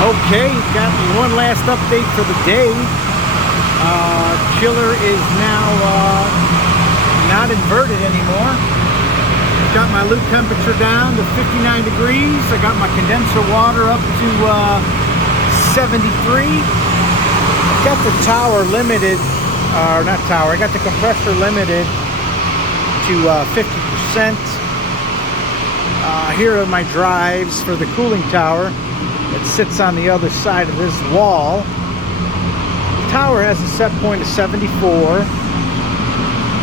Okay, got one last update for the day. Chiller is now not inverted anymore. Got my loop temperature down to 59 degrees. I got my condenser water up to 73. Got the tower limited, or not tower, I got the compressor limited to 50%. Here are my drives for the cooling tower. It sits on the other side of this wall. The tower has a set point of 74.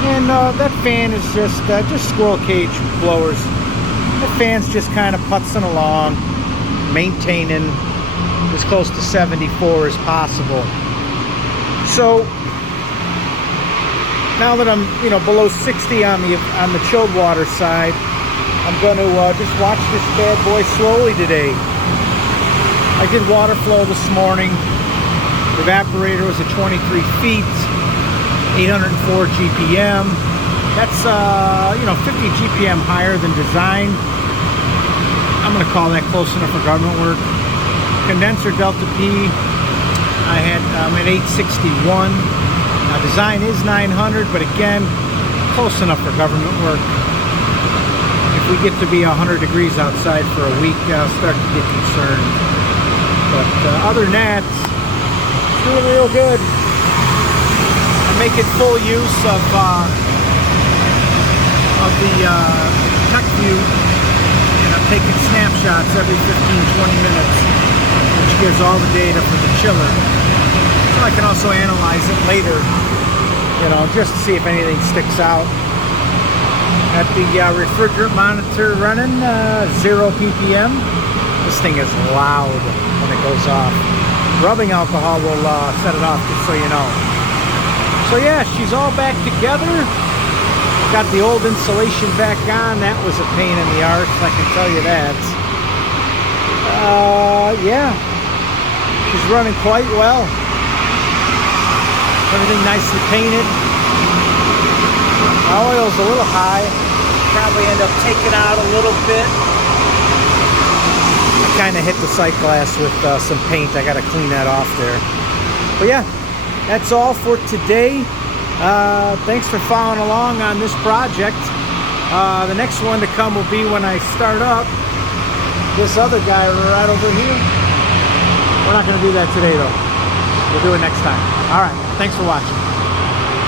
And that fan is just squirrel cage blowers. The fan's just kind of putzing along, maintaining as close to 74 as possible. So now that I'm below 60 on the chilled water side, I'm going to just watch this bad boy slowly today. I did water flow this morning. The evaporator was at 23 feet, 804 GPM. That's 50 GPM higher than design. I'm going to call that close enough for government work. Condenser delta P, I'm at 861. Now design is 900, but again, close enough for government work. If we get to be 100 degrees outside for a week, I'll start to get concerned. But other than that, it's doing real good. I'm making full use of the tech view, and I'm taking snapshots every 15-20 minutes, which gives all the data for the chiller. So I can also analyze it later, just to see if anything sticks out. At the refrigerant monitor running 0 ppm. This thing is loud when it goes off. Rubbing alcohol will set it off, just so you know. So yeah, she's all back together. Got the old insulation back on. That was a pain in the arse, I can tell you that. Yeah, she's running quite well. Everything nicely painted. My oil's a little high. Probably end up taking out a little bit. I kind of hit the sight glass with some paint. I got to clean that off there. But yeah, that's all for today. Thanks for following along on this project. The next one to come will be when I start up this other guy right over here. We're not going to do that today though. We'll do it next time. All right. Thanks for watching.